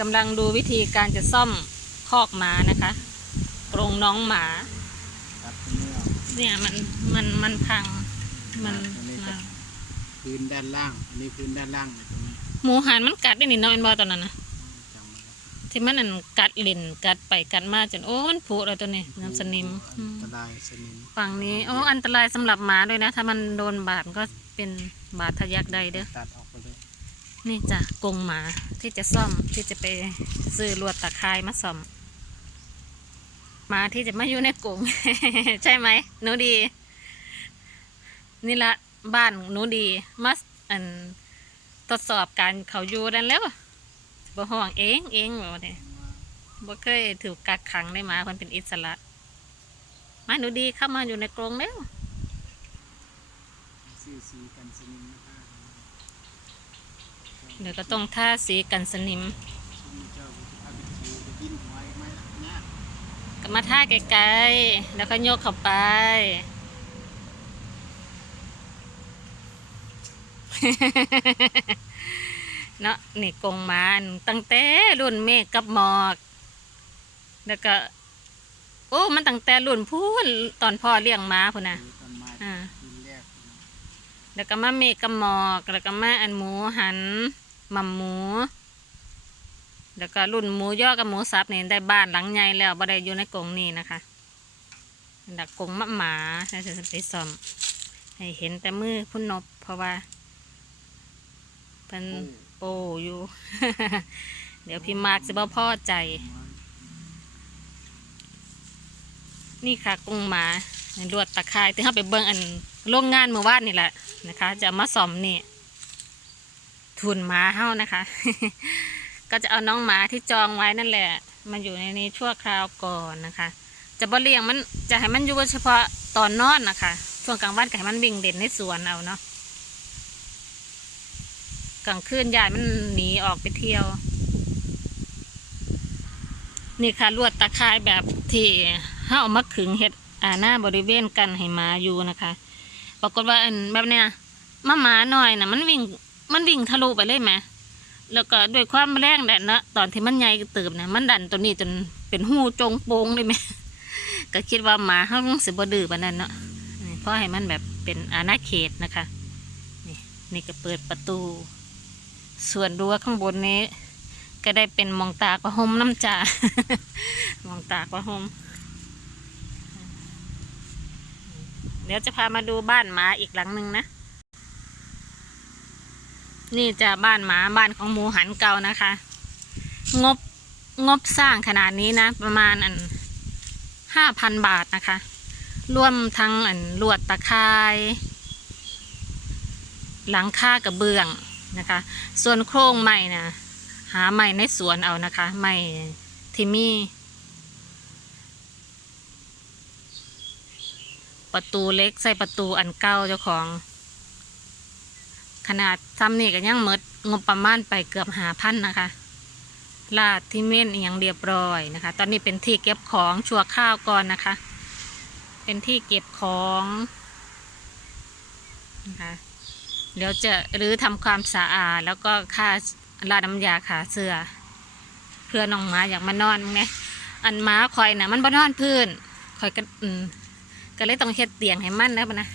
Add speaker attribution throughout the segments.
Speaker 1: กำลังดูวิธีการจะซ่อมคอกหมานะคะกรงน้องหมา
Speaker 2: ตัดเนื้อ
Speaker 1: เนี่ยมันมันมันพังมัน
Speaker 2: อันนี้ก็
Speaker 1: มา
Speaker 2: พื้นด้านล่าง อันนี้พื้นด้านล่างเลยตรงนี้
Speaker 1: หมูหันมันกัดได้นี่เนาะแม่นบ่ตอนนั้นนะ
Speaker 2: จำมาแล้ว
Speaker 1: ที่มันนั่นกัดลิ้นกัดไปกัดมาจนโอ้มันผุแล้วตัวนี้น้ำสนิมอื
Speaker 2: อั
Speaker 1: ม
Speaker 2: นตรายสนิม
Speaker 1: ฝั่งนี้โอ้อันตรายสำหรับหมาด้วยนะ ถ้ามันโดนบาดมันก็เป็นบาดทะยักได้เด้อ
Speaker 2: ตัดออกไปเลย
Speaker 1: นี่จ้ะกงหมาที่จะซ่อมที่จะไปซื้อลวดตะข่ายมาซ่อมหมาที่จะมาอยู่ในกงใช่ไหมหนูดี นี่ละบ้านหนูดีมาอันทดสอบการเขาอยู่ดันแล้วบ่ห้องเองเองแบบนี้บ่เคยถูกกักขังได้มาคนเป็นอิสระมาหนูดีเข้ามาอยู่ในกรงแล้ว
Speaker 2: สีสีกันสนิมนะครับ
Speaker 1: เดี๋ยวก็ต้องท่าสีกันสนิม
Speaker 2: ก็จะพาไปคิวจะบินหัวอีกไหมา
Speaker 1: ท่าไกลๆแล้วก็โยกเข้าไป เนาะนี่กงมานตั้งแต่รุ่นเมฆกับหมอก แล้วก็ โอ้ มันตั้งแต่รุ่นพูนตอนพ่อเลี้ยงม้าพุ่นนะ
Speaker 2: อตอนมา
Speaker 1: อ่า
Speaker 2: คืนแรกนะ
Speaker 1: แล้วก็มาเมกับหมอกแล้วก็มาอันหมูหันหมัมหมู แล้วก็รุ่นหมูย่อกับหมูสับเนี่ยได้บ้านหลังใหญ่แล้วบ่ได้อยู่ในกรงนี่นะคะดักกรงมะหมาถ้าจะไปซ่อม ให้เห็นแต่มือพุ่นนบเพราะว่าเป็นโปอยู่ เดี๋ยวพี่มาร์กจะบ่พ่อใจ นี่ค่ะกรงหมาลวดตะข่ายที่เขาไปเบิ่งอันโรงงานเมื่อวานนี่แหละนะคะ จะมาซ่อมนี่ทุนหมาเฮานะคะ ก็จะเอาน้องหมาที่จองไว้นั่นแหละมาอยู่ในนี้ชั่วคราวก่อนนะคะ จะบ่เลี้ยงมันจะให้มันอยู่เฉพาะตอนนอนนะคะช่วงกลางวันก็ให้มันวิ่งเด่นในสวนเอาเนาะกลางคืนยายมันหนีออกไปเที่ยว นี่ค่ะลวดตะข่ายแบบที่เฮาเอามาขึงเห็ดอ่าหน้าบริเวณกันให้หมาอยู่นะคะ ปรากฏว่าอันแบบเนี้ยมาหมาหน่อยนะมันวิ่งมันวิ่งทะลุไปเลยไหมแล้วก็ด้วยความแรงแดดนะตอนที่มันใหญ่เตื่นะมันดันตัวนี้จนเป็นหูจงโปงเลยไหมก็คิดว่าหมาเขางสิบดื้อปานนั้นเนาะเพราะให้มันแบบเป็นอาณาเขตนะคะ นี่นี่ก็เปิดประตู ส่วนรั้วข้างบนนี้ ก็ได้เป็นมองตากระหมน้ำจ่ามองตากระหมเดี๋ยวจะพามาดูบ้านหมาอีกหลังหนึ่งนะ นี่จะบ้านหมาบ้านของหมูหันเก่านะคะ งบงบสร้างขนาดนี้นะ ประมาณอันห้าพันบาทนะคะ รวมทั้งอันลวดตะข่าย หลังคากระเบื้องนะคะ ส่วนโครงไม้นะหาไม้ในสวนเอานะคะไม้ที่มี ประตูเล็กใส่ประตูอันเก่าเจ้าของ ขนาดซ้ำนี่ก็ยังหมดงบประมาณไปเกือบหาพันนะคะลาดที่เม่นอย่างเรียบร้อยนะคะ ตอนนี้เป็นที่เก็บของชั่วข้าวก่อนนะคะ เป็นที่เก็บของนะคะเดี๋ยวจะรื้อทำความสะอาดแล้วก็ค่าลาดน้ำยาขาเสื้อ เพื่อน้องหมาอยากมานอนไงอันหมาคอยนะมันบ่นอนพื้นคอยก็อืม ก็เลยต้องเฮ็ดเตียงให้มันนะปะนะ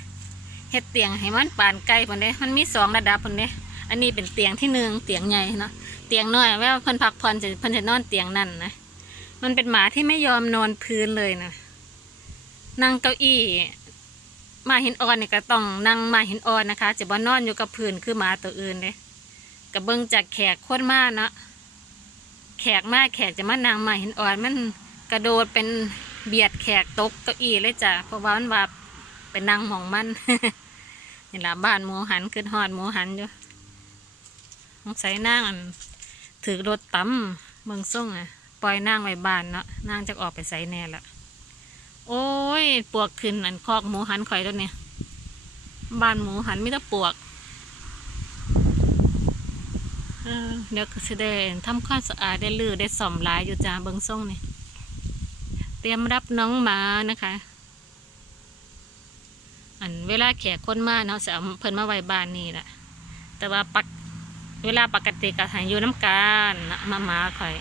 Speaker 1: เฮ็ดเตียงให้มันปานไกลพุ่นเด้มันมีสองระดับพุ่นเด้อันนี้เป็นเตียงที่หนึ่งเตียงใหญ่เนาะเตียงน้อยแววเพิ่นพักผ่อนจะเพิ่นจะนอนเตียงนั่นนะมันเป็นหมาที่ไม่ยอมนอนพื้นเลยนะนั่งเก้าอี้มาหินอ่อนเนี่ยก็ต้องนั่งมาหินอ่อนนะคะ จะบ่นอนอยู่กับพื้นคือหมาตัวอื่นเด้ก็เบิ่งจากแขกคนมาเนาะแขกมาแขกจะมานั่งมาหินอ่อนมันกระโดดเป็น เบียดแขกตกเก้าอี้เลยจ้ะเพราะว่ามันว่าไปนั่งหมองมันนี่ละบ้านหมูหันขึ้นหอดหมูหันอยู่สงสัยนั่งถือรถตั้มเมืองส่งอะปล่อยนั่งไว้บ้านเนาะนั่งจะออกไปใส่แน่ละโอ้ยปวกขึ้นอันคอกหมูหันข่อยตัวเนี่ยบ้านหมูหันไมแต่ได้ปวกเออเดี๋ยวก็สิได้ทำความสะอาดได้ลือได้สอมหลายอยู่จ้าเบิงส่งนี่ ตรียมรับน้องหมานะคะ อันเวลาแขกคนมาเนาะจะเอาเพิ่นมาไว้บ้านนี่แหละแต่ว่าปักเวลาปกติก็ใหายอยู่น้ำการมาหมาคอย